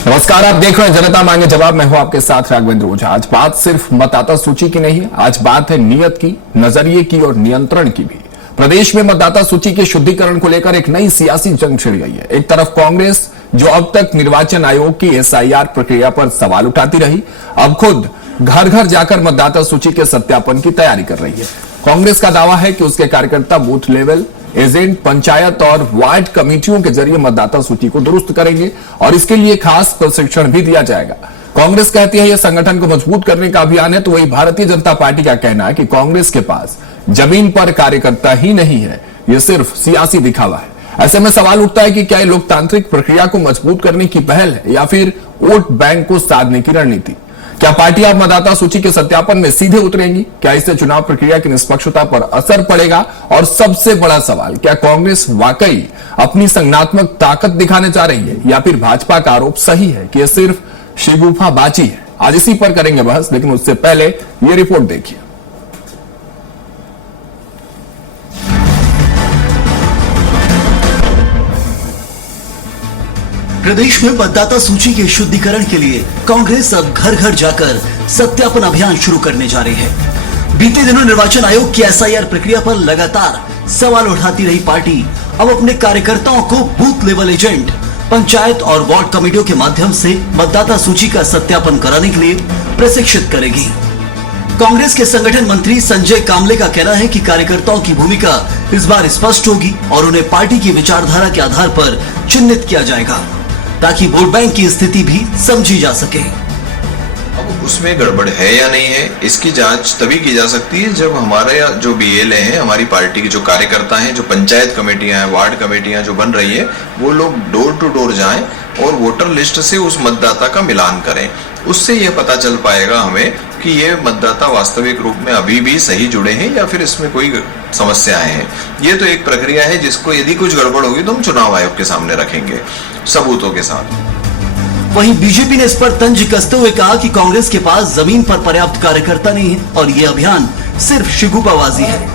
नमस्कार, आप देख रहे हैं जनता मांगे जवाब। मैं हूं आपके साथ राघवेंद्र ओझा। आज बात सिर्फ मतदाता सूची की नहीं है, आज बात है नियत की, नजरिए की और नियंत्रण की भी। प्रदेश में मतदाता सूची के शुद्धिकरण को लेकर एक नई सियासी जंग छिड़ गई है। एक तरफ कांग्रेस, जो अब तक निर्वाचन आयोग की एसआईआर प्रक्रिया पर सवाल उठाती रही, अब खुद घर घर जाकर मतदाता सूची के सत्यापन की तैयारी कर रही है। कांग्रेस का दावा है कि उसके कार्यकर्ता बूथ लेवल एजेंट, पंचायत और वार्ड कमेटियों के जरिए मतदाता सूची को दुरुस्त करेंगे और इसके लिए खास प्रशिक्षण भी दिया जाएगा। कांग्रेस कहती है यह संगठन को मजबूत करने का अभियान है, तो वही भारतीय जनता पार्टी का कहना है कि कांग्रेस के पास जमीन पर कार्यकर्ता ही नहीं है, यह सिर्फ सियासी दिखावा है। ऐसे में सवाल उठता है कि क्या यह लोकतांत्रिक प्रक्रिया को मजबूत करने की पहल है या फिर वोट बैंक को साधने की रणनीति। क्या पार्टियां मतदाता सूची के सत्यापन में सीधे उतरेंगी? क्या इससे चुनाव प्रक्रिया की निष्पक्षता पर असर पड़ेगा? और सबसे बड़ा सवाल, क्या कांग्रेस वाकई अपनी संगठनात्मक ताकत दिखाने जा रही है या फिर भाजपा का आरोप सही है कि यह सिर्फ शिगुफाबाजी है? आज इसी पर करेंगे बहस, लेकिन उससे पहले यह रिपोर्ट देखिए। प्रदेश में मतदाता सूची के शुद्धिकरण के लिए कांग्रेस अब घर घर जाकर सत्यापन अभियान शुरू करने जा रही है। बीते दिनों निर्वाचन आयोग की एसआईआर प्रक्रिया पर लगातार सवाल उठाती रही पार्टी अब अपने कार्यकर्ताओं को बूथ लेवल एजेंट, पंचायत और वार्ड कमेटियों के माध्यम से मतदाता सूची का सत्यापन कराने के लिए प्रशिक्षित करेगी। कांग्रेस के संगठन मंत्री संजय कामले का कहना है कि कार्यकर्ताओं की भूमिका इस बार स्पष्ट होगी और उन्हें पार्टी की विचारधारा के आधार पर चिन्हित किया जाएगा, ताकि वोट बैंक की स्थिति भी समझी जा सके। अब उसमें गड़बड़ है या नहीं है, इसकी जांच तभी की जा सकती है जब हमारे जो बीएलए हैं, हमारी पार्टी के जो कार्यकर्ता हैं, जो पंचायत कमेटियां हैं, वार्ड कमेटियां जो बन रही है, वो लोग डोर टू डोर जाएं और वोटर लिस्ट से उस मतदाता का मिलान करें। उससे यह पता चल पाएगा हमें कि ये मतदाता वास्तविक रूप में अभी भी सही जुड़े हैं या फिर इसमें कोई समस्याएं हैं। ये तो एक प्रक्रिया है जिसको यदि कुछ गड़बड़ होगी तो हम चुनाव आयोग के सामने रखेंगे सबूतों के साथ। वहीं बीजेपी ने इस पर तंज कसते हुए कहा कि कांग्रेस के पास जमीन पर पर्याप्त कार्यकर्ता नहीं है और ये अभियान सिर्फ शिगुफाबाजी है।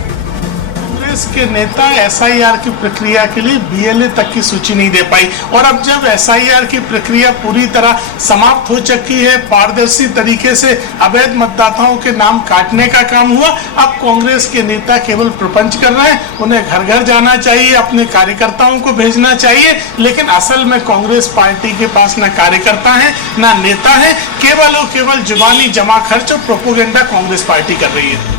कांग्रेस के नेता एसआईआर की प्रक्रिया के लिए बीएलए तक की सूची नहीं दे पाई और अब जब एसआईआर की प्रक्रिया पूरी तरह समाप्त हो चुकी है, पारदर्शी तरीके से अवैध मतदाताओं के नाम काटने का काम हुआ, अब कांग्रेस के नेता केवल प्रपंच कर रहे हैं। उन्हें घर घर जाना चाहिए, अपने कार्यकर्ताओं को भेजना चाहिए, लेकिन असल में कांग्रेस पार्टी के पास न कार्यकर्ता है न नेता है, केवल और केवल जुबानी जमा खर्च और प्रोपोगेंडा कांग्रेस पार्टी कर रही है।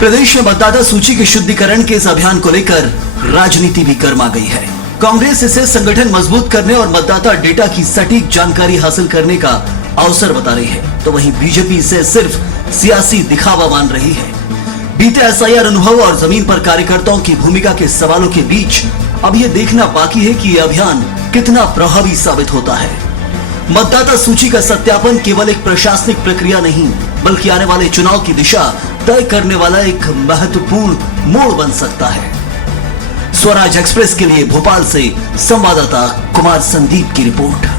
प्रदेश में मतदाता सूची के शुद्धिकरण के इस अभियान को लेकर राजनीति भी गर्मा गई है। कांग्रेस इसे संगठन मजबूत करने और मतदाता डेटा की सटीक जानकारी हासिल करने का अवसर बता रही है, तो वहीं बीजेपी इसे सिर्फ सियासी दिखावा मान रही है। बीते एसआईआर अनुभव और जमीन पर कार्यकर्ताओं की भूमिका के सवालों के बीच अब यह देखना बाकी है कि यह अभियान कितना प्रभावी साबित होता है। मतदाता सूची का सत्यापन केवल एक प्रशासनिक प्रक्रिया नहीं, बल्कि आने वाले चुनाव की दिशा तय करने वाला एक महत्वपूर्ण मोड़ बन सकता है। स्वराज एक्सप्रेस के लिए भोपाल से संवाददाता कुमार संदीप की रिपोर्ट।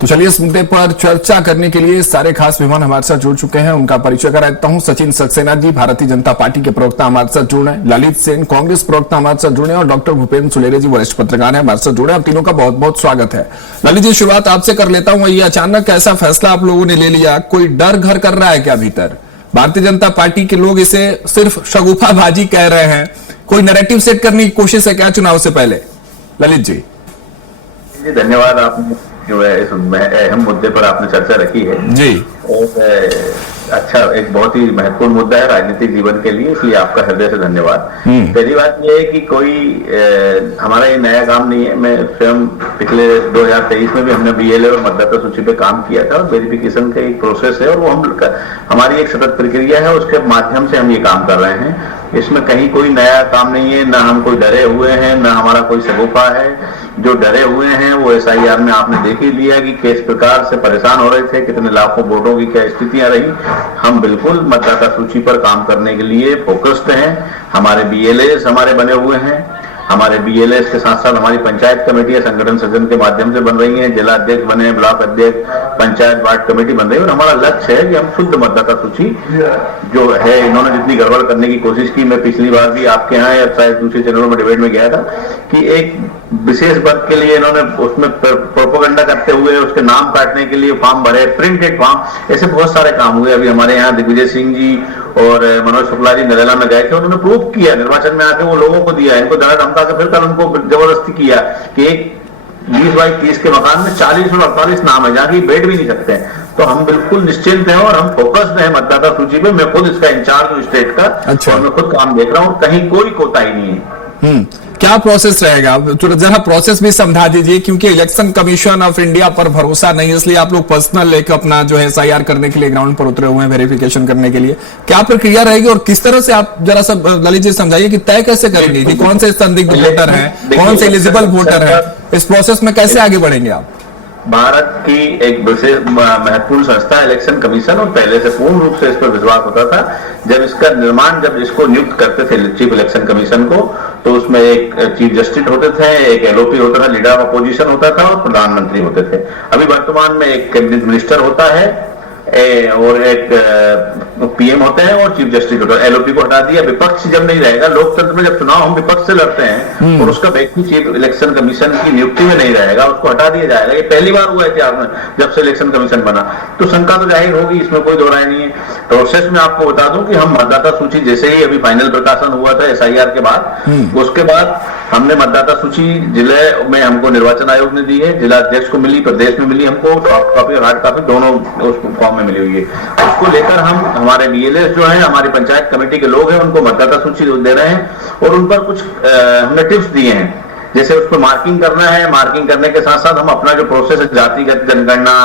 तो चलिए इस मुद्दे पर चर्चा करने के लिए सारे खास मेहमान हमारे साथ जुड़ चुके हैं। उनका परिचय करा देता हूं। सचिन सक्सेना जी, भारतीय जनता पार्टी के प्रवक्ता हमारे साथ जुड़े हैं। ललित सेन, कांग्रेस प्रवक्ता हमारे साथ जुड़े हैं और डॉक्टर भूपेंद्र सुलेरे जी, वरिष्ठ पत्रकार हैं, हमारे साथ जुड़े हैं। आप तीनों का बहुत बहुत स्वागत है। ललित जी, शुरुआत आपसे कर लेता हूं। ये अचानक ऐसा फैसला आप लोगों ने ले लिया, कोई डर घर कर रहा है क्या भीतर? भारतीय जनता पार्टी के लोग इसे सिर्फ शगुफाबाजी कह रहे हैं, कोई नैरेटिव सेट करने की कोशिश है क्या चुनाव से पहले? ललित जी। धन्यवाद, आपने जो है इस अहम मुद्दे पर आपने चर्चा रखी है जी। और अच्छा, एक बहुत ही महत्वपूर्ण मुद्दा है राजनीतिक जीवन के लिए, इसलिए आपका हृदय से धन्यवाद। पहली बात यह है कि कोई हमारा ये नया काम नहीं है। मैं स्वयं पिछले 2023 में भी हमने बीएलए और मतदाता सूची पे काम किया था और वेरिफिकेशन का एक प्रोसेस है और वो हमारी एक सतत प्रक्रिया है, उसके माध्यम से हम ये काम कर रहे हैं। इसमें कहीं कोई नया काम नहीं है, ना हम कोई डरे हुए हैं, ना हमारा कोई सगुफा है। जो डरे हुए हैं वो एसआईआर में आपने देख ही लिया कि किस प्रकार से परेशान हो रहे थे, कितने लाखों वोटों की क्या स्थितियां रही। हम बिल्कुल मतदाता सूची पर काम करने के लिए फोकस्ड हैं। हमारे बीएलएस हमारे बने हुए हैं, हमारे बीएलएस के साथ साथ हमारी पंचायत कमेटियां संगठन सृजन के माध्यम से बन रही हैं, जिला अध्यक्ष बने, ब्लॉक अध्यक्ष, पंचायत वार्ड कमेटी बन रही है और हमारा लक्ष्य है कि हम शुद्ध मतदाता सूची जो है, इन्होंने जितनी गड़बड़ करने की कोशिश की, मैं पिछली बार भी आपके यहाँ या शायद दूसरे चैनलों में डिबेट में गया था कि एक विशेष वर्ग के लिए इन्होंने उसमें प्रोपोगंडा करते हुए उसके नाम काटने के लिए फॉर्म भरे, प्रिंटेड फॉर्म, ऐसे बहुत सारे काम हुए। अभी हमारे यहाँ दिग्विजय सिंह जी और मनोज शुक्ला जी नरेला में गए थे, उन्होंने प्रूव किया, निर्वाचन में आके वो लोगों को दिया, इनको डरा धमका के फिर कल उनको जबरदस्ती किया कि एक 20 बाई 30 के मकान में 40 और 48 नाम है, जहाँ की बैठ भी नहीं सकते हैं। तो हम बिल्कुल निश्चिंत हैं और हम फोकस्ड हैं मतदाता सूची पे। मैं खुद इसका इंचार्ज हूँ स्टेट का। अच्छा। और मैं खुद काम देख रहा हूँ, कहीं कोई कोताही नहीं है। क्या प्रोसेस रहेगा, तो जरा प्रोसेस भी समझा दीजिए, क्योंकि इलेक्शन कमीशन ऑफ इंडिया पर भरोसा नहीं, इसलिए आप लोग पर्सनल एक अपना जो है SIR करने के लिए ग्राउंड पर उतरे हुए हैं, वेरिफिकेशन करने के लिए। क्या प्रक्रिया रहेगी और किस तरह से आप जरा सा ललित जी समझाइए कि तय कैसे करेंगे कि कौन से संदिग्ध वोटर हैं, कौन से एलिजिबल वोटर हैं, इस प्रोसेस में कैसे आगे बढ़ेंगे आप? भारत की एक विशेष महत्वपूर्ण संस्था है इलेक्शन कमीशन, और पहले से पूर्ण रूप से इस पर विश्वास होता था। जब इसका निर्माण, जब इसको नियुक्त करते थे चीफ इलेक्शन कमीशन को, तो उसमें एक चीफ जस्टिस होते थे, एक LOP होता था, लीडर ऑफ अपोजिशन होता था, और प्रधानमंत्री होते थे। अभी वर्तमान में एक कैबिनेट मिनिस्टर होता है और एक PM होते हैं और चीफ जस्टिस होता है। LOP को हटा दिया, विपक्ष जब नहीं रहेगा, लोकतंत्र में जब चुनाव हम विपक्ष से लड़ते हैं और उसका व्यक्ति चीफ इलेक्शन कमीशन की नियुक्ति में नहीं रहेगा, उसको हटा दिया जाएगा। ये पहली बार हुआ इतिहास में जब से इलेक्शन कमीशन बना, तो शंका तो जाहिर होगी, इसमें कोई दो राय नहीं है। प्रोसेस में आपको बता दूं कि हम मतदाता सूची जैसे ही अभी फाइनल प्रकाशन हुआ था SIR के बाद, उसके बाद हमने मतदाता सूची जिले में हमको निर्वाचन आयोग ने दी है, जिला अध्यक्ष को मिली, प्रदेश में मिली, हमको सॉफ्ट कॉपी और हार्ड कॉपी दोनों उस फॉर्म में मिली हुई है। उसको लेकर हम हमारे BLS जो है, हमारी पंचायत कमेटी के लोग हैं, उनको मतदाता सूची दे रहे हैं और उन पर कुछ हमने टिप्स दिए हैं, जैसे उस पर मार्किंग करना है। मार्किंग करने के साथ साथ हम अपना जो प्रोसेस है, जातिगत जनगणना,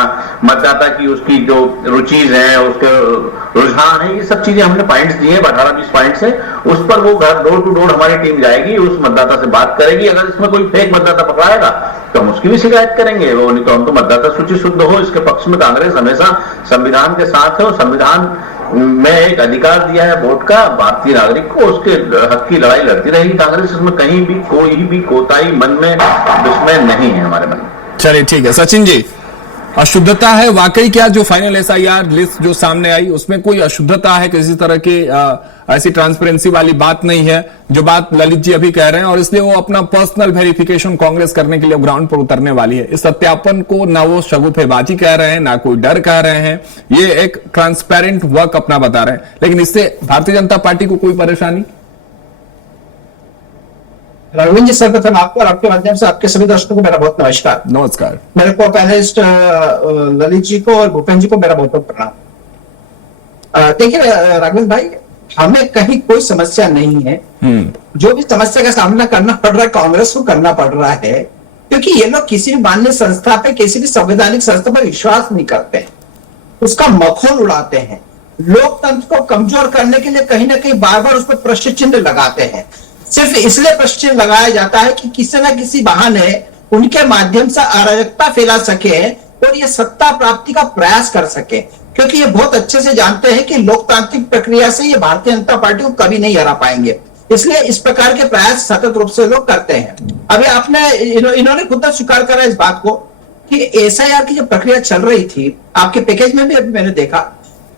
मतदाता की उसकी जो रुचिज हैं, उसके रुझान है, ये सब चीजें हमने पॉइंट्स दिए हैं, 18-20 पॉइंट्स है। उस पर वो घर डोर टू डोर हमारी टीम जाएगी, उस मतदाता से बात करेगी। अगर इसमें कोई फेक मतदाता पकड़ाएगा तो हम उसकी भी शिकायत करेंगे, वो नहीं तो हमको मतदाता सूची शुद्ध हो, इसके पक्ष में कांग्रेस हमेशा संविधान के साथ है और संविधान में एक अधिकार दिया है वोट का भारतीय नागरिक को, उसके हक की लड़ाई लड़ती रहेगी कांग्रेस। इसमें कहीं भी कोई भी कोताही मन में विस्मय नहीं है हमारे मन में। चलिए ठीक है। सचिन जी, अशुद्धता है वाकई क्या जो फाइनल SIR लिस्ट जो सामने आई उसमें कोई अशुद्धता है, किसी तरह की ऐसी ट्रांसपेरेंसी वाली बात नहीं है जो बात ललित जी अभी कह रहे हैं, और इसलिए वो अपना पर्सनल वेरिफिकेशन कांग्रेस करने के लिए ग्राउंड पर उतरने वाली है। इस सत्यापन को ना वो शगुफेबाजी कह रहे हैं, ना कोई डर कह रहे हैं, ये एक ट्रांसपेरेंट वर्क अपना बता रहे हैं। लेकिन इससे भारतीय जनता पार्टी को कोई परेशानी? रघुवीर जी, सर्वप्रथम आपको और आपके माध्यम से आपके सभी दर्शकों को मेरा बहुत नमस्कार। नमस्कार। मेरे को पैनलिस्ट ललित जी को और भूपेन जी को मेरा बहुत बहुत प्रणाम। देखिए राघवेंद्र भाई, हमें कहीं कोई समस्या नहीं है। जो भी समस्या का सामना करना पड़ रहा है कांग्रेस को करना पड़ रहा है, क्योंकि ये लोग किसी भी मान्य संस्था पे, किसी भी संवैधानिक संस्था पर विश्वास नहीं करते, उसका मखौल उड़ाते हैं, लोकतंत्र को कमजोर करने के लिए कहीं ना कहीं बार बार उस पर प्रश्न चिन्ह लगाते हैं। सिर्फ इसलिए प्रश्न चिन्ह लगाया जाता है कि किसी न किसी बहाने उनके माध्यम से अराजकता फैला सके और ये सत्ता प्राप्ति का प्रयास कर सके, क्योंकि ये बहुत अच्छे से जानते हैं कि लोकतांत्रिक प्रक्रिया से ये भारतीय जनता पार्टी को कभी नहीं हरा पाएंगे। इसलिए इस प्रकार के प्रयास सतत रूप से लोग करते हैं। अभी आपने इन्होंने खुद स्वीकार करा इस बात को कि SIR की जो प्रक्रिया चल रही थी, आपके पैकेज में भी अभी मैंने देखा,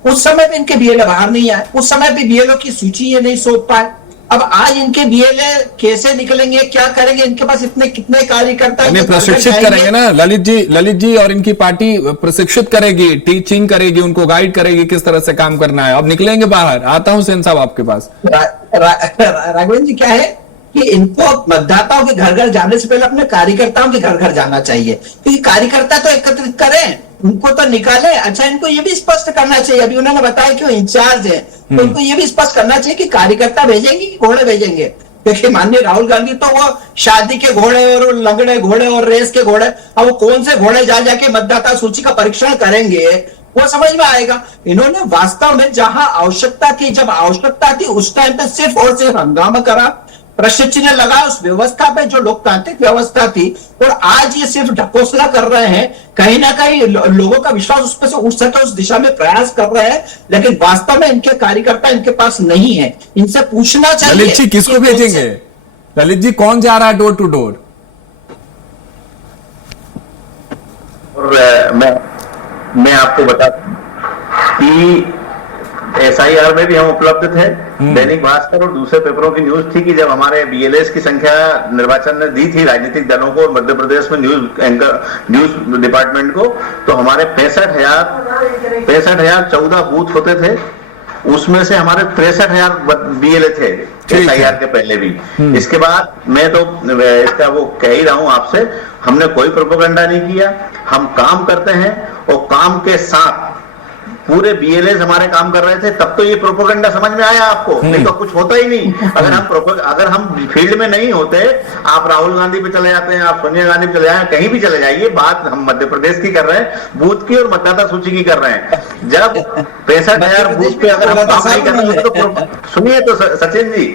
उस समय भी इनके BLA बाहर नहीं आए, उस समय भी BLO की सूची ये नहीं सौंप पाए। अब आज इनके BLA कैसे निकलेंगे, क्या करेंगे? इनके पास इतने कितने कार्यकर्ता प्रशिक्षित करेंगे ना ललित जी और इनकी पार्टी प्रशिक्षित करेगी, टीचिंग करेगी, उनको गाइड करेगी किस तरह से काम करना है। अब निकलेंगे बाहर। आता हूं सेन साहब आपके पास। राघवेंद्र जी, क्या है कि इनको मतदाताओं के घर घर जाने से पहले अपने कार्यकर्ताओं के घर घर जाना चाहिए, क्योंकि कार्यकर्ता तो एकत्रित करें, उनको तो निकाले। अच्छा, इनको ये भी स्पष्ट करना चाहिए, अभी उन्होंने बताया कि वो इंचार्ज है, तो उनको ये भी स्पष्ट करना चाहिए कि कार्यकर्ता भेजेंगे कि घोड़े भेजेंगे। क्योंकि माननीय राहुल गांधी तो वो शादी के घोड़े और लंगड़े घोड़े और रेस के घोड़े, अब वो कौन से घोड़े जा जाके मतदाता सूची का परीक्षण करेंगे वो समझ में आएगा। इन्होंने वास्तव में जहां आवश्यकता थी, जब आवश्यकता थी उस टाइम पे सिर्फ और सिर्फ हंगामा करा, प्रश्न चिन्ह लगा उस व्यवस्था पे जो लोकतांत्रिक व्यवस्था थी, और आज ये सिर्फ ढकोसला कर रहे हैं। कहीं ना कहीं लोगों का विश्वास उस पर से उठ सके उस दिशा में प्रयास कर रहे हैं, लेकिन वास्तव में इनके कार्यकर्ता इनके पास नहीं है। इनसे पूछना चाहिए ललित जी किसको भेजेंगे? ललित जी कौन जा रहा है डोर टू डोर? और मैं आपको बता कि SIR में भी हम उपलब्ध थे। दैनिक भास्कर और दूसरे पेपरों की न्यूज थी कि जब हमारे BLS की संख्या निर्वाचन ने दी थी राजनीतिक दलों को और मध्य प्रदेश में न्यूज डिपार्टमेंट को, तो हमारे 65,014 बूथ होते थे, उसमें से हमारे 63,000 BLA थे SIR के पहले भी। इसके बाद मैं तो इसका वो कह ही रहा हूं आपसे, हमने कोई प्रोपेगेंडा नहीं किया, हम काम करते हैं और काम के साथ पूरे BLAs हमारे काम कर रहे थे, तब तो ये प्रोपेगेंडा समझ में आया आपको, नहीं तो कुछ होता ही नहीं। अगर हम फील्ड में नहीं होते, आप राहुल गांधी पे चले जाते हैं, आप सोनिया गांधी पे चले जाए, कहीं भी चले जाइए, बात हम मध्य प्रदेश की कर रहे हैं, बूथ की और मतदाता सूची की कर रहे हैं। जब 65,000 बूथ पे अगर हम काम नहीं कर रहे तो सुनिए तो सचिन जी,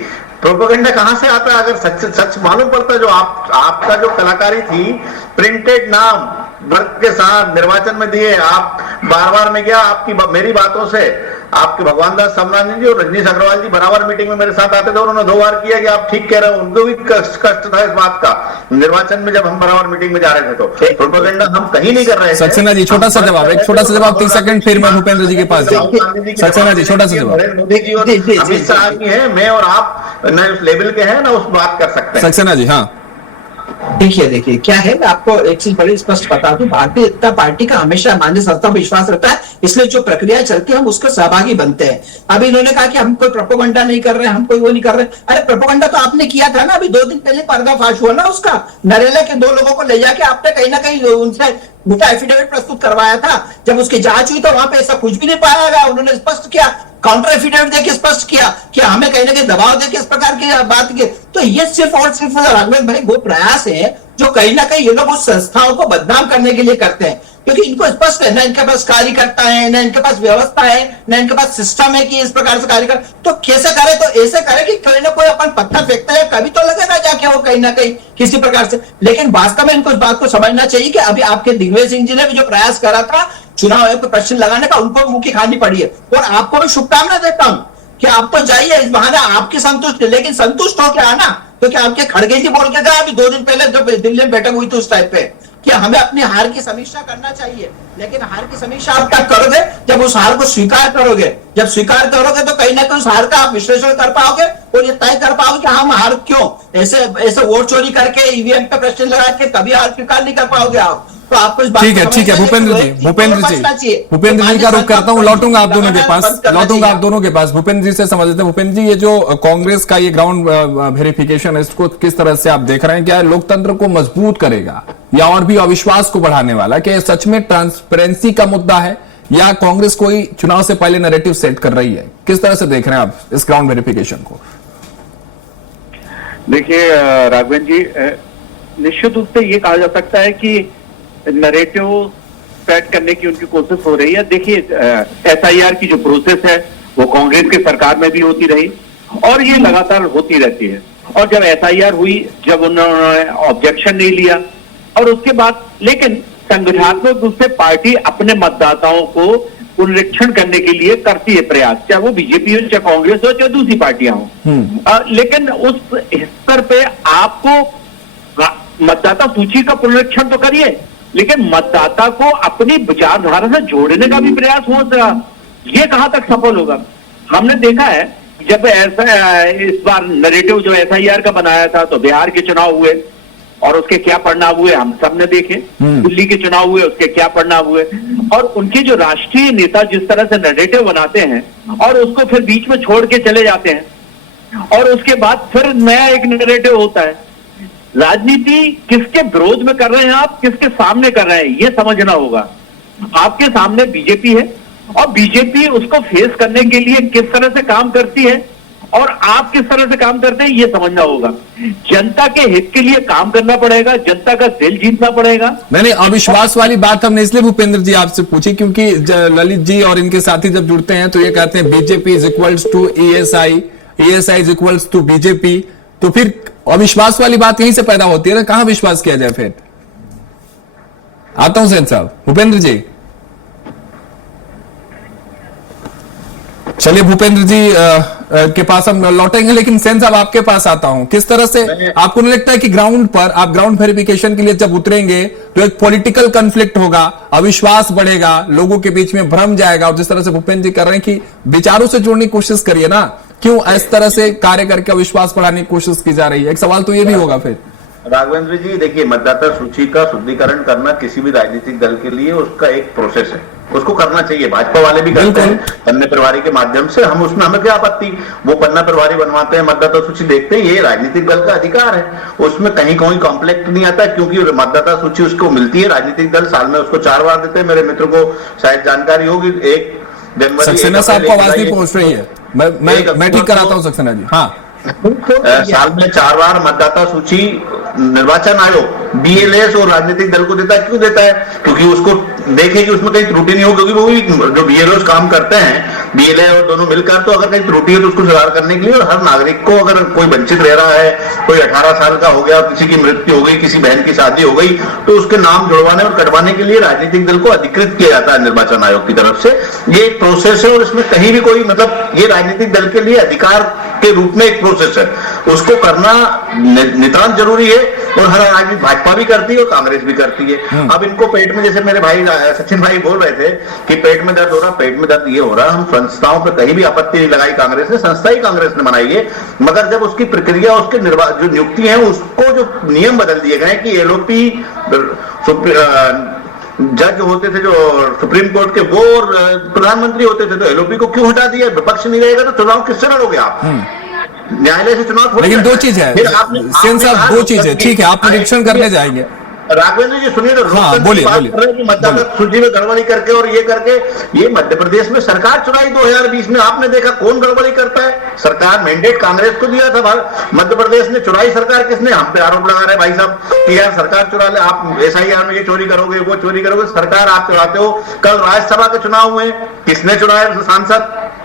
प्रोपेगेंडा कहां से आता है? अगर सच मालूम पड़ता, जो आपका जो कलाकारी थी, प्रिंटेड नाम वर्ग के साथ निर्वाचन में दिए, आप बार बार में क्या आपकी मेरी बातों से आपके भगवान दास समरानी जी और रजनीश अग्रवाल जी बराबर मीटिंग में मेरे साथ आते थे, उन्होंने 2 बार किया कि आप ठीक कह रहे हो, उनको भी कष्ट था इस बात का निर्वाचन में जब हम बराबर मीटिंग में जा रहे थे। तो प्रोपेगेंडा हम कहीं नहीं कर रहे थे। सक्सेना जी छोटा सा जवाब, एक छोटा सा जवाब 30 सेकंड, फिर मैं भूपेंद्र जी के पास जाऊँ। सक्सेना जी छोटा सा जवाब। मोदी जी और अमित शाह की है, मैं और आप न उस लेवल के हैं ना उस बात कर सकते हैं। सक्सेना जी हाँ, देखिए क्या है, मैं आपको एक चीज बड़ी स्पष्ट बता दूं, भारतीय जनता पार्टी का हमेशा माननीय संस्था पर विश्वास रहता है, इसलिए जो प्रक्रिया चलती है हम उसके सहभागी बनते हैं। अभी इन्होंने कहा कि हम कोई प्रोपेगेंडा नहीं कर रहे हैं, हम कोई वो नहीं कर रहे। अरे प्रोपेगेंडा तो आपने किया था ना, अभी 2 दिन पहले पर्दाफाश हुआ ना उसका, नरेला के 2 लोगों को ले जाके आपने कहीं ना कहीं उनसे झूठा एफिडेविट प्रस्तुत करवाया था। जब उसकी जांच हुई तो वहां पे ऐसा कुछ भी नहीं पाया गया। उन्होंने स्पष्ट किया, काउंटर एफिडेविट देके स्पष्ट किया कि हमें कहीं ना कहीं दबाव देके इस प्रकार की बात की। तो ये सिर्फ और सिर्फ राघवेंद्र भाई वो प्रयास है जो कहीं ना कहीं ये लोग उस संस्थाओं को बदनाम करने के लिए करते हैं, क्योंकि इनको स्पष्ट है ना इनके पास कार्यकर्ता है, ना इनके पास व्यवस्था है, ना इनके पास सिस्टम है कि इस प्रकार से कार्य कर। तो कैसे करे? तो ऐसे करे कि कोई ना कोई अपन पत्थर फेंकता है, कभी तो लगेगा जाके वो कहीं ना कहीं किसी प्रकार से। लेकिन वास्तव में इनको इस बात को समझना चाहिए कि अभी आपके दिग्विजय सिंह जी ने भी जो प्रयास करा था चुनाव आयोग को प्रश्न लगाने का, उनको मुंह की खानी पड़ी है। और आपको भी शुभकामना देता हूं कि आप तो जाइए, इस बहाने आपकी संतुष्ट, लेकिन संतुष्ट हो क्या आना, क्योंकि आपके खड़गे जी बोल के गए अभी 2 दिन पहले जब दिल्ली में बैठक हुई थी उस टाइप पे कि हमें अपनी हार की समीक्षा करना चाहिए। लेकिन हार की समीक्षा आप तब करोगे जब उस हार को स्वीकार करोगे। जब स्वीकार करोगे तो कहीं ना कहीं उस हार का आप विश्लेषण कर पाओगे और ये तय कर पाओगे कि हम हार क्यों, ऐसे वोट चोरी करके ईवीएम पे प्रश्न लगा के कभी हार स्वीकार नहीं कर पाओगे आप। तो आपको इस बात ठीक है भूपेंद्र जी का रुख करता हूं, लौटूंगा आप दोनों के पास। भूपेंद्र जी से समझ लेते हैं। भूपेंद्र जी, ये जो कांग्रेस का ये ग्राउंड वेरिफिकेशन है, इसको किस तरह से आप देख रहे हैं? क्या लोकतंत्र को मजबूत करेगा या और भी अविश्वास को बढ़ाने वाला? क्या सच में ट्रांसपेरेंसी का मुद्दा है या कांग्रेस कोई चुनाव से पहले नैरेटिव सेट कर रही है? किस तरह से देख रहे हैं आप इस ग्राउंड वेरिफिकेशन को? देखिए राघवेंद्र जी, निश्चित रूप से ये कहा जा सकता है कि नैरेटिव सेट करने की उनकी कोशिश हो रही है। देखिए SIR की जो प्रोसेस है वो कांग्रेस की सरकार में भी होती रही और ये लगातार होती रहती है। और जब SIR हुई, जब उन्होंने ऑब्जेक्शन नहीं लिया और उसके बाद, लेकिन संगठनात्मक रूप से पार्टी अपने मतदाताओं को पुनरीक्षण करने के लिए करती है प्रयास, चाहे वो बीजेपी हो, चाहे कांग्रेस हो, चाहे दूसरी पार्टियां हो। लेकिन उस स्तर पे आपको मतदाता सूची का पुनरीक्षण तो करिए, लेकिन मतदाता को अपनी विचारधारा से जोड़ने का भी प्रयास हो रहा, ये कहां तक सफल होगा? हमने देखा है जब ऐसा इस बार नैरेटिव जो SIR का बनाया था तो बिहार के चुनाव हुए और उसके क्या परिणाम हुए हम सबने देखे। दिल्ली के चुनाव हुए, उसके क्या परिणाम हुए। और उनके जो राष्ट्रीय नेता जिस तरह से नैरेटिव बनाते हैं और उसको फिर बीच में छोड़ के चले जाते हैं और उसके बाद फिर नया एक नैरेटिव होता है। राजनीति किसके विरोध में कर रहे हैं आप, किसके सामने कर रहे हैं, ये समझना होगा। आपके सामने बीजेपी है और बीजेपी उसको फेस करने के लिए किस तरह से काम करती है और आप किस तरह से काम करते हैं, ये समझना होगा। जनता के हित के लिए काम करना पड़ेगा, जनता का दिल जीतना पड़ेगा। मैंने अविश्वास वाली बात हमने इसलिए भूपेंद्र जी आपसे पूछी क्योंकि ललित जी और इनके साथी जब जुड़ते हैं तो ये कहते हैं BJP is equals to ESI, ESI is equals to BJP. तो फिर अविश्वास वाली बात यहीं से पैदा होती है ना, कहां विश्वास किया जाए? फिर आता हूं सेन साहब, भूपेंद्र जी। चलिए भूपेंद्र जी, के पास हम लौटेंगे, लेकिन सेन साहब आपके पास आता हूं। किस तरह से आपको नहीं लगता है कि ग्राउंड पर आप ग्राउंड वेरिफिकेशन के लिए जब उतरेंगे तो एक पॉलिटिकल कॉन्फ्लिक्ट होगा, अविश्वास बढ़ेगा, लोगों के बीच में भ्रम जाएगा, और जिस तरह से भूपेंद्र जी कर रहे हैं कि विचारों से जोड़ने की कोशिश करिए ना, क्यों इस तरह से कार्य करके अविश्वास बढ़ाने की कोशिश की जा रही है? एक सवाल तो ये भी होगा फिर। राघवेंद्र जी देखिए, मतदाता सूची का शुद्धिकरण करना किसी भी राजनीतिक दल के लिए उसका एक प्रोसेस है, उसको करना चाहिए। भाजपा वाले भी करते हैं पन्ना प्रभारी के माध्यम से, हम उसमें हमें क्या आपत्ति, वो पन्ना प्रभारी बनवाते हैं, मतदाता सूची देखते हैं, ये राजनीतिक दल का अधिकार है, उसमें कहीं कोई कॉन्फ्लिक्ट नहीं आता, क्योंकि मतदाता सूची उसको मिलती है। राजनीतिक दल साल में उसको 4 बार देते हैं, मेरे मित्र को शायद जानकारी होगी। 1 जनवरी सक्सेना साहब को आवाज नहीं पहुंच रही है, मैं ठीक कराता हूं सक्सेना जी। हाँ, साल में 4 बार मतदाता सूची निर्वाचन आयोग बीएलएस और राजनीतिक दल को देता है। क्यों देता है? क्योंकि उसको देखे कि उसमें कहीं त्रुटि नहीं हो, क्योंकि वो भी जो बीएलओ काम करते हैं, बीएलए और दोनों मिलकर, तो अगर कहीं त्रुटि है तो उसको सुधार करने के लिए, और हर नागरिक को अगर कोई वंचित रह रहा है, कोई 18 साल का हो गया और किसी की मृत्यु हो गई, किसी बहन की शादी हो गई, तो उसके नाम जुड़वाने और कटवाने के लिए राजनीतिक दल को अधिकृत किया जाता है निर्वाचन आयोग की तरफ से। ये एक प्रोसेस है, और इसमें कहीं भी कोई मतलब ये राजनीतिक दल के लिए अधिकार के रूप में एक प्रोसेस है, उसको करना नितांत जरूरी है, और हर राजनीति भाजपा भी करती है और कांग्रेस भी करती है। अब इनको पेट में, जैसे मेरे भाई सचिन भाई बोल रहे थे कि पेट में दर्द हो रहा, पेट में दर्द ये हो रहा, हम संस्थाओं पर कहीं भी आपत्ति नहीं लगाई कांग्रेस ने, संस्था ही कांग्रेस ने बनाई है, मगर जब उसकी प्रक्रिया, उसके जो नियुक्ति है, उसको जो नियम बदल दिए गए कि एलओपी जज होते थे जो सुप्रीम कोर्ट के, वो और प्रधानमंत्री होते थे, तो एलओपी को क्यों हटा दिया? विपक्ष नहीं रहेगा तो चुनाव किससे लड़ोगे आप? न्यायालय से चुनाव। लेकिन 2 चीज है सेन साहब, 2 चीज है, ठीक है, आप निरीक्षण करने जाएंगे। राघवेंद्र जी सुनिए, मतदाता सूची में गड़बड़ी करके और ये करके, ये मध्य प्रदेश में सरकार चुनाई 2020 में, आपने देखा कौन गड़बड़ी करता है? सरकार मैंडेट कांग्रेस को दिया था, मध्य प्रदेश ने चुनाई सरकार किसने? हम पे आरोप लगा रहे भाई साहब कि यार सरकार चुरा ले, आप एसआईआर में ये चोरी करोगे, वो चोरी करोगे, सरकार आप चुराते हो। कल राज्यसभा के चुनाव हुए, किसने चुराया? सांसद,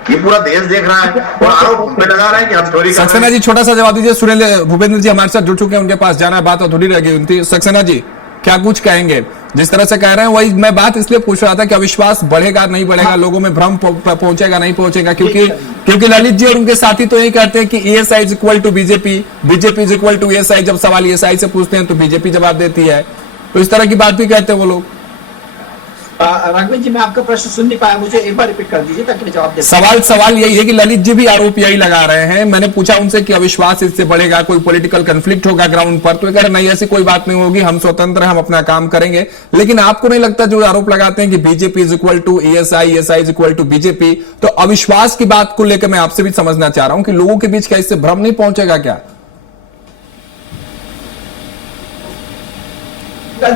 ये पूरा देश देख रहा है, और आरोप लगा रहे हैं कि हम चोरी। सक्सेना जी छोटा सा जवाब दीजिए, सुनील भूपेंद्र जी हमारे साथ जुड़ चुके हैं, उनके पास जाना है, बात अधूरी रह गई उनकी। सक्सेना जी क्या कुछ कहेंगे? जिस तरह से कह रहे हैं वही मैं बात इसलिए पूछ रहा था कि अविश्वास बढ़ेगा नहीं बढ़ेगा, लोगों में भ्रम पहुंचेगा नहीं पहुंचेगा, क्योंकि ललित जी और उनके साथी तो यही कहते हैं कि ESI is equal to BJP, BJP is equal to ESI. जब सवाल ईएसआई से पूछते हैं तो बीजेपी जवाब देती है, तो इस तरह की बात भी कहते हैं वो लोग। राघवेंद्र जी, मैं आपका प्रश्न सुन नहीं पाया, मुझे एक बार रिपीट कर दीजिए ताकि मैं जवाब दे। सवाल यही है कि ललित जी भी आरोप यही लगा रहे हैं। मैंने पूछा उनसे कि अविश्वास इससे बढ़ेगा, कोई पॉलिटिकल कॉन्फ्लिक्ट होगा ग्राउंड पर, तो कह रहे नहीं ऐसी कोई बात नहीं होगी, हम स्वतंत्र हैं, हम अपना काम करेंगे। लेकिन आपको नहीं लगता जो आरोप लगाते हैं कि BJP is equal to ESI, ESI is equal to BJP, तो अविश्वास की बात को लेकर मैं आपसे भी समझना चाह रहा हूं कि लोगों के बीच क्या इससे भ्रम नहीं पहुंचेगा क्या?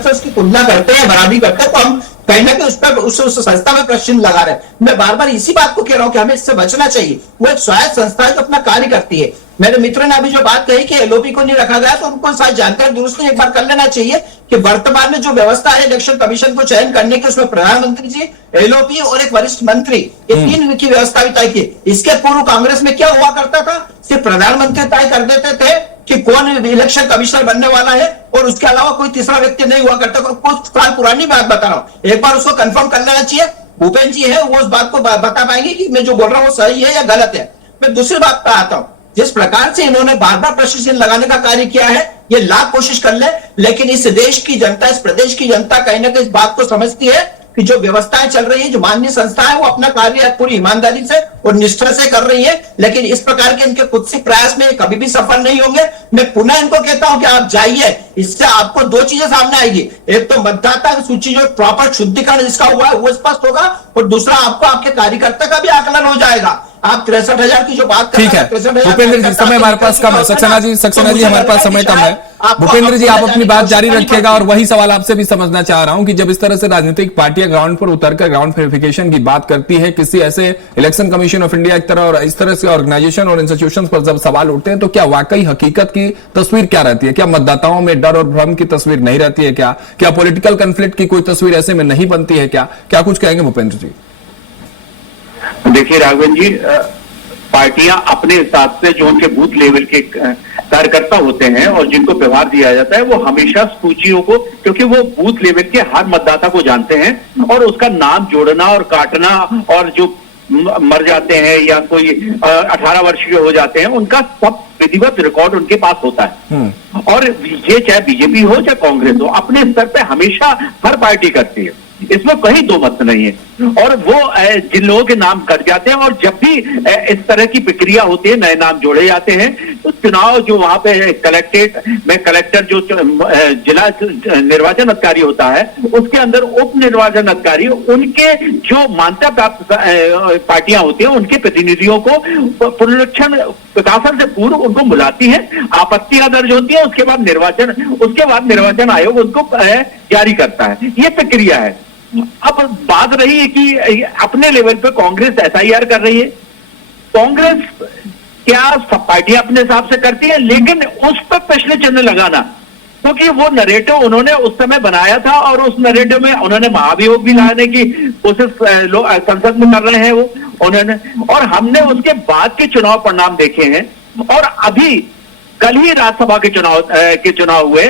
उसकी तुलना करते हैं, बराबरी करते हैं, तो हम कहीं ना कहीं उस पर उस संस्था में प्रश्न लगा रहे हैं। मैं बार बार इसी बात को कह रहा हूं कि हमें इससे बचना चाहिए। वो एक स्वायत्त संस्था है जो अपना कार्य करती है। मेरे मित्र ने अभी जो बात कही कि एलओपी को नहीं रखा गया, तो उनको शायद जानकारी दुरुस्त एक बार कर लेना चाहिए कि वर्तमान में जो व्यवस्था है इलेक्शन कमीशन को चयन करने की, उसमें प्रधानमंत्री जी, एलओपी और एक वरिष्ठ मंत्री, ये 3 की व्यवस्था भी तय की। इसके पूर्व कांग्रेस में क्या हुआ करता था? सिर्फ प्रधानमंत्री तय कर देते थे कि कौन इलेक्शन कमिश्नर बनने वाला है, और उसके अलावा कोई तीसरा व्यक्ति नहीं हुआ करता। कुछ साल पुरानी बात बता रहा हूं, एक बार उसको कंफर्म कर लेना चाहिए। भूपेंद्र जी है, वो उस बात को बता पाएंगे कि मैं जो बोल रहा हूं वो सही है या गलत है। मैं दूसरी बात पर आता हूं, जिस प्रकार से इन्होंने बार बार प्रश्न चिन्ह लगाने का कार्य किया है, ये लाख कोशिश कर ले, लेकिन इस देश की जनता, इस प्रदेश की जनता कहीं ना कहीं इस बात को समझती है कि जो व्यवस्थाएं चल रही है, जो माननीय संस्था है, वो अपना कार्य पूरी ईमानदारी से और निष्ठा से कर रही है। लेकिन इस प्रकार के इनके कुत्सित प्रयास में कभी भी सफल नहीं होंगे। मैं पुनः इनको कहता हूं कि आप जाइए, इससे आपको 2 चीजें सामने आएगी। एक तो मतदाता सूची जो प्रॉपर शुद्धिकरण जिसका हुआ है वो स्पष्ट होगा, और दूसरा आपको आपके कार्यकर्ता का भी आकलन हो जाएगा। आप 63,000 की जो बात कर रहे हैं, ठीक है भूपेंद्र जी, समय हमारे पास कम है। सक्सेना जी हमारे पास समय कम है। भूपेंद्र जी आप अपनी बात जारी रखिएगा, और वही सवाल आपसे भी समझना चाह रहा हूं कि जब इस तरह से राजनीतिक पार्टियां ग्राउंड पर उतरकर ग्राउंड वेरिफिकेशन की बात करती है, किसी ऐसे इलेक्शन कमीशन ऑफ इंडिया एक तरह और इस तरह से ऑर्गेनाइजेशन और इंस्टीट्यूशंस पर जब सवाल उठते हैं, तो क्या वाकई हकीकत की तस्वीर क्या रहती है? क्या मतदाताओं में डर और भ्रम की तस्वीर नहीं रहती है? क्या पॉलिटिकल कॉन्फ्लिक्ट की कोई तस्वीर ऐसे में नहीं बनती है? क्या कुछ कहेंगे भूपेंद्र जी? देखिए राघवेंद्र जी, पार्टियां अपने हिसाब से जो उनके बूथ लेवल के कार्यकर्ता होते हैं और जिनको व्यवहार दिया जाता है, वो हमेशा सूचियों को, क्योंकि वो बूथ लेवल के हर मतदाता को जानते हैं, और उसका नाम जोड़ना और काटना और जो मर जाते हैं या कोई 18 वर्ष के हो जाते हैं, उनका सब विधिवत रिकॉर्ड उनके पास होता है। और ये चाहे बीजेपी हो चाहे कांग्रेस हो, अपने स्तर पे हमेशा हर पार्टी करती है, इसमें कहीं दो मत नहीं है। और वो जिन लोगों के नाम कट जाते हैं और जब भी इस तरह की प्रक्रिया होती है, नए नाम जोड़े जाते हैं, तो चुनाव जो वहां पे कलेक्टेड में कलेक्टर जो जिला निर्वाचन अधिकारी होता है, उसके अंदर उप निर्वाचन अधिकारी उनके जो मान्यता प्राप्त पार्टियां होती हैं उनके प्रतिनिधियों को पुनरीक्षण प्रकाशन से पूर्व उनको बुलाती है, आपत्तियां दर्ज होती है, उसके बाद निर्वाचन आयोग उनको जारी करता है। ये प्रक्रिया है। अब बात रही है कि अपने लेवल पे कांग्रेस एसआईआर कर रही है। कांग्रेस क्या सब पार्टियां अपने हिसाब से करती है, लेकिन उस पर प्रश्न चिन्ह लगाना, क्योंकि वो नरेटिव उन्होंने उस समय बनाया था और उस नरेटिव में उन्होंने महाभियोग भी लाने की कोशिश संसद में कर रहे हैं वो उन्होंने, और हमने उसके बाद के चुनाव परिणाम देखे हैं। और अभी कल ही राज्यसभा के चुनाव हुए,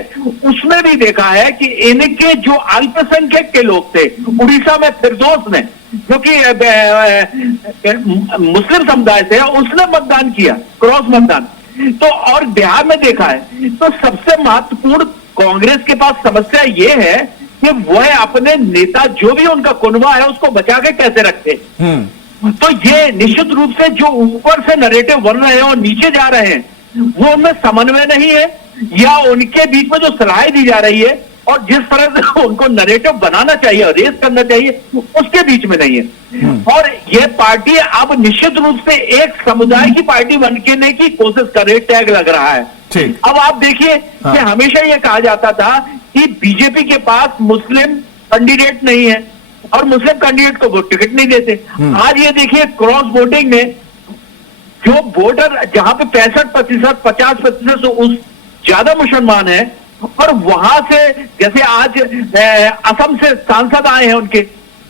उसमें भी देखा है कि इनके जो अल्पसंख्यक के लोग थे, उड़ीसा में फिरदौस ने, जो कि मुस्लिम समुदाय से, उसने मतदान किया, क्रॉस मतदान। तो और बिहार में देखा है, तो सबसे महत्वपूर्ण कांग्रेस के पास समस्या ये है कि वह अपने नेता जो भी उनका कुनबा है उसको बचा के कैसे रखते। तो ये निश्चित रूप से जो ऊपर से नरेटिव बन रहे हैं और नीचे जा रहे हैं, वो उनमें समन्वय नहीं है, या उनके बीच में जो सलाहें दी जा रही है और जिस तरह से उनको नरेटिव बनाना चाहिए और रेस करना चाहिए, उसके बीच में नहीं है। और ये पार्टी अब निश्चित रूप से एक समुदाय की पार्टी बनने की कोशिश कर रही है, टैग लग रहा है। अब आप देखिए कि हमेशा ये कहा जाता था कि बीजेपी के पास मुस्लिम कैंडिडेट नहीं है और मुस्लिम कैंडिडेट को वो टिकट नहीं देते। आज ये देखिए क्रॉस वोटिंग में जो वोटर जहां पे 65%, 50% से उस ज्यादा मुसलमान है, और वहां से जैसे आज असम से सांसद आए हैं उनके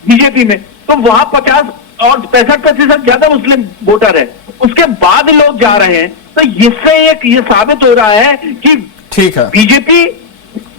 बीजेपी में, तो वहां 50 और 65% ज्यादा मुस्लिम वोटर है, उसके बाद लोग जा रहे हैं। तो इससे एक ये साबित हो रहा है कि ठीक है,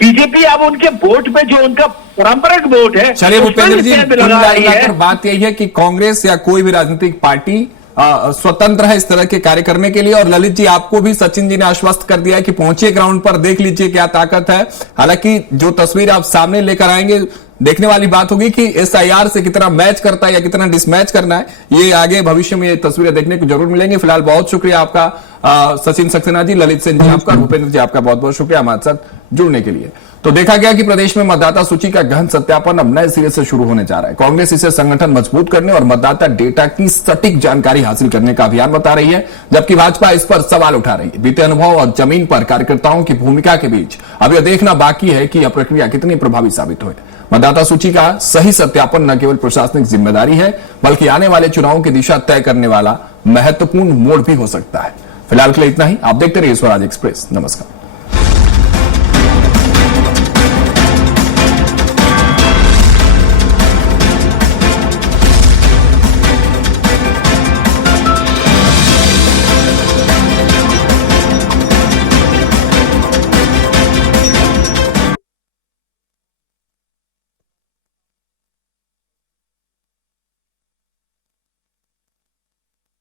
बीजेपी अब उनके वोट पे जो उनका पारंपरिक वोट है। चलिए भूपेंद्र जी, मिलाकर बात यही है कि कांग्रेस या कोई भी राजनीतिक पार्टी स्वतंत्र है इस तरह के कार्य करने के लिए। और ललित जी, आपको भी सचिन जी ने आश्वस्त कर दिया है कि पहुंचिए ग्राउंड पर, देख लीजिए क्या ताकत है। हालांकि जो तस्वीर आप सामने लेकर आएंगे, देखने वाली बात होगी कि एसआईआर से कितना मैच करता है या कितना डिसमैच करना है, ये आगे भविष्य में ये तस्वीरें देखने को जरूर मिलेंगी। फिलहाल बहुत शुक्रिया आपका सचिन सक्सेना जी, ललित सेन जी आपका, भूपेंद्र जी आपका बहुत बहुत शुक्रिया हमारे साथ जुड़ने के लिए। तो देखा गया कि प्रदेश में मतदाता सूची का गहन सत्यापन अब नए सिरे से शुरू होने जा रहा है। कांग्रेस इसे संगठन मजबूत करने और मतदाता डेटा की सटीक जानकारी हासिल करने का अभियान बता रही है, जबकि भाजपा इस पर सवाल उठा रही है। बीते अनुभव और जमीन पर कार्यकर्ताओं की भूमिका के बीच अब यह देखना बाकी है कि यह प्रक्रिया कितनी प्रभावी साबित हुई। मतदाता सूची का सही सत्यापन न केवल प्रशासनिक जिम्मेदारी है, बल्कि आने वाले चुनावों की दिशा तय करने वाला महत्वपूर्ण मोड़ भी हो सकता है। फिलहाल के लिए इतना ही। आप देखते रहिए स्वराज एक्सप्रेस। नमस्कार।